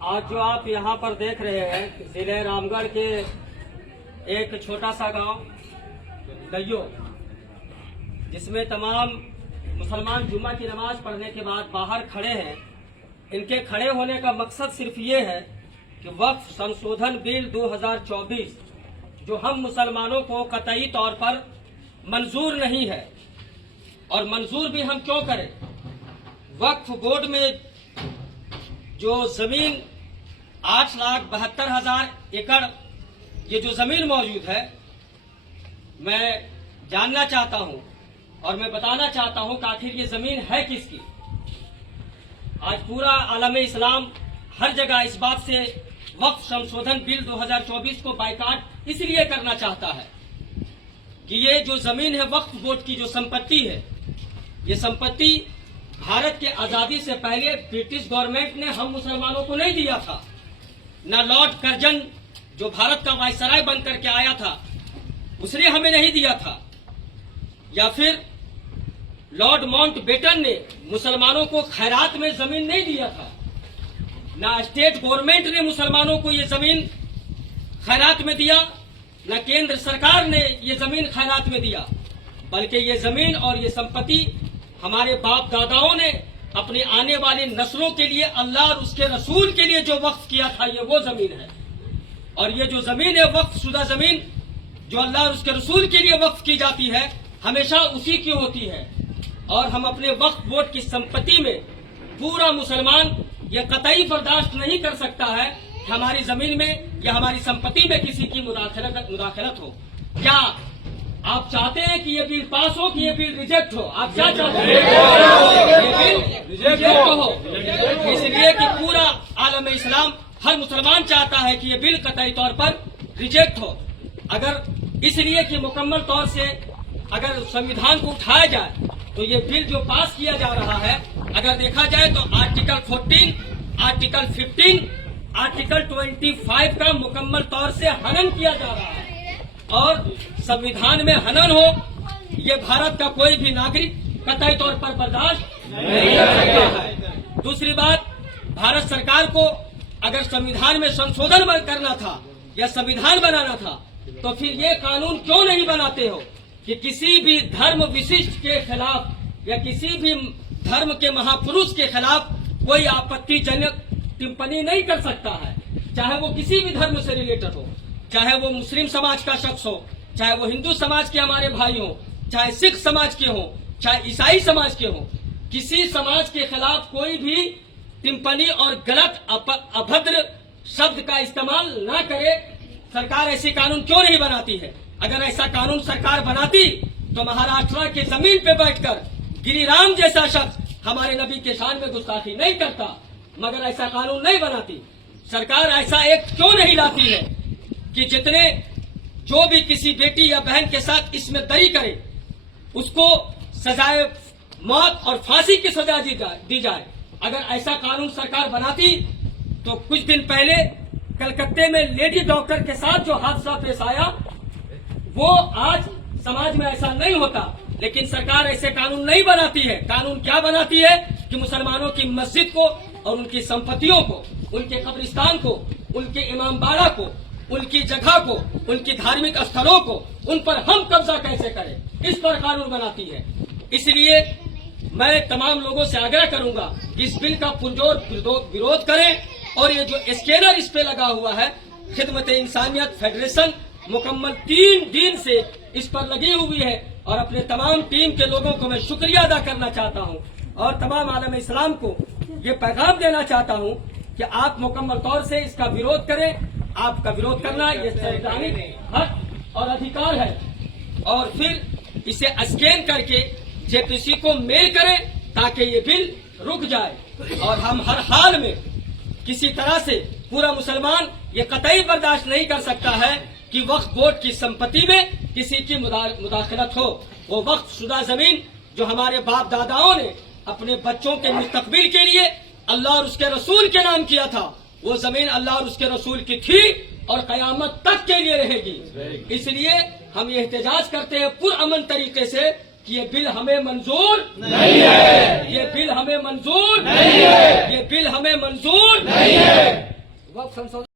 आज जो आप यहाँ पर देख रहे हैं जिले रामगढ़ के एक छोटा सा गांव गयो, जिसमें तमाम मुसलमान जुम्मा की नमाज पढ़ने के बाद बाहर खड़े हैं। इनके खड़े होने का मकसद सिर्फ ये है कि वक्फ संशोधन बिल 2024 जो हम मुसलमानों को कतई तौर पर मंजूर नहीं है, और मंजूर भी हम क्यों करें। वक्फ बोर्ड में जो जमीन 8,72,000 एकड़ ये जो जमीन मौजूद है, मैं जानना चाहता हूं और मैं बताना चाहता हूं कि आखिर ये जमीन है किसकी। आज पूरा आलम इस्लाम हर जगह इस बात से वक्फ संशोधन बिल 2024 को बायकॉट इसलिए करना चाहता है कि ये जो जमीन है वक्फ बोर्ड की जो संपत्ति है, ये संपत्ति भारत के आजादी से पहले ब्रिटिश गवर्नमेंट ने हम मुसलमानों को नहीं दिया था। न लॉर्ड कर्जन जो भारत का वायसराय बन करके आया था उसने हमें नहीं दिया था, या फिर लॉर्ड माउंटबेटन ने मुसलमानों को खैरात में जमीन नहीं दिया था। न स्टेट गवर्नमेंट ने मुसलमानों को ये जमीन खैरात में दिया, न केंद्र सरकार ने ये जमीन खैरात में दिया, बल्कि ये जमीन और ये संपत्ति हमारे बाप दादाओं ने अपनी आने वाली नस्लों के लिए, अल्लाह और उसके रसूल के लिए जो वक्फ किया था, ये वो जमीन है। और ये जो जमीन है वक्फ शुदा जमीन जो अल्लाह और उसके रसूल के लिए वक्फ की जाती है, हमेशा उसी की होती है। और हम अपने वक्फ बोर्ड की संपत्ति में पूरा मुसलमान ये कतई बर्दाश्त नहीं कर सकता है कि हमारी जमीन में या हमारी संपत्ति में किसी की मुदाखलत हो। क्या आप चाहते हैं कि ये बिल पास हो कि ये बिल रिजेक्ट हो? आप क्या चाहते हैं? ये बिल रिजेक्ट हो, इसलिए कि पूरा आलम इस्लाम हर मुसलमान चाहता है कि ये बिल कतई तौर पर रिजेक्ट हो। अगर इसलिए कि मुकम्मल तौर से अगर संविधान को उठाया जाए तो ये बिल जो पास किया जा रहा है, अगर देखा जाए तो आर्टिकल 14, आर्टिकल 15, आर्टिकल 25 का मुकम्मल तौर से हनन किया जा रहा है। और संविधान में हनन हो, ये भारत का कोई भी नागरिक कतई तौर पर बर्दाश्त नहीं कर सकता है। दूसरी बात, भारत सरकार को अगर संविधान में संशोधन करना था या संविधान बनाना था तो फिर ये कानून क्यों नहीं बनाते हो कि किसी भी धर्म विशिष्ट के खिलाफ या किसी भी धर्म के महापुरुष के खिलाफ कोई आपत्तिजनक टिप्पणी नहीं कर सकता है, चाहे वो किसी भी धर्म से रिलेटेड हो, चाहे वो मुस्लिम समाज का शख्स हो, चाहे वो हिंदू समाज के हमारे भाई हो, चाहे सिख समाज के हो, चाहे ईसाई समाज के हो। किसी समाज के खिलाफ कोई भी टिप्पणी और गलत अभद्र शब्द का इस्तेमाल ना करे। सरकार ऐसी कानून क्यों नहीं बनाती है? अगर ऐसा कानून सरकार बनाती तो महाराष्ट्र की जमीन पे बैठकर गिरिराम जैसा शख्स हमारे नबी के शान में गुस्ताखी नहीं करता, मगर ऐसा कानून नहीं बनाती। सरकार ऐसा एक्ट क्यों नहीं लाती है कि जितने जो भी किसी बेटी या बहन के साथ इसमें दरी करे उसको सजाए मौत और फांसी की सजा दी जाए। अगर ऐसा कानून सरकार बनाती तो कुछ दिन पहले कलकत्ते में लेडी डॉक्टर के साथ जो हादसा पेश आया वो आज समाज में ऐसा नहीं होता। लेकिन सरकार ऐसे कानून नहीं बनाती है। कानून क्या बनाती है कि मुसलमानों की मस्जिद को और उनकी संपत्तियों को, उनके कब्रिस्तान को, उनके इमाम बाड़ा को, उनकी जगह को, उनकी धार्मिक स्थलों को, उन पर हम कब्जा कैसे करें, इस पर कानून बनाती है। इसलिए मैं तमाम लोगों से आग्रह करूंगा कि इस बिल का पुरजोर विरोध करें। और ये जो स्कैनर इस पे लगा हुआ है, खिदमत इंसानियत फेडरेशन मुकम्मल 3 दिन से इस पर लगी हुई है, और अपने तमाम टीम के लोगों को मैं शुक्रिया अदा करना चाहता हूं और तमाम आलम इस्लाम को ये पैगाम देना चाहता हूं कि आप मुकम्मल तौर से इसका विरोध करें। आपका विरोध करना ये संवैधानिक हक और अधिकार है, और फिर इसे स्कैन करके जेपीसी को मेल करें ताकि ये बिल रुक जाए। और हम हर हाल में किसी तरह से पूरा मुसलमान ये कतई बर्दाश्त नहीं कर सकता है कि वक्फ बोर्ड की संपत्ति में किसी की मुदाखलत हो। वो वक्फ शुदा जमीन जो हमारे बाप दादाओं ने अपने बच्चों के मुस्तकबिल के लिए अल्लाह और उसके रसूल के नाम किया था, वो जमीन अल्लाह और उसके रसूल की थी और कयामत तक के लिए रहेगी। इसलिए हम ये एहतजाज करते हैं पुरअमन तरीके से कि ये बिल हमें मंजूर नहीं है, ये बिल हमें मंजूर नहीं है, ये बिल हमें मंजूर नहीं है। संशोधन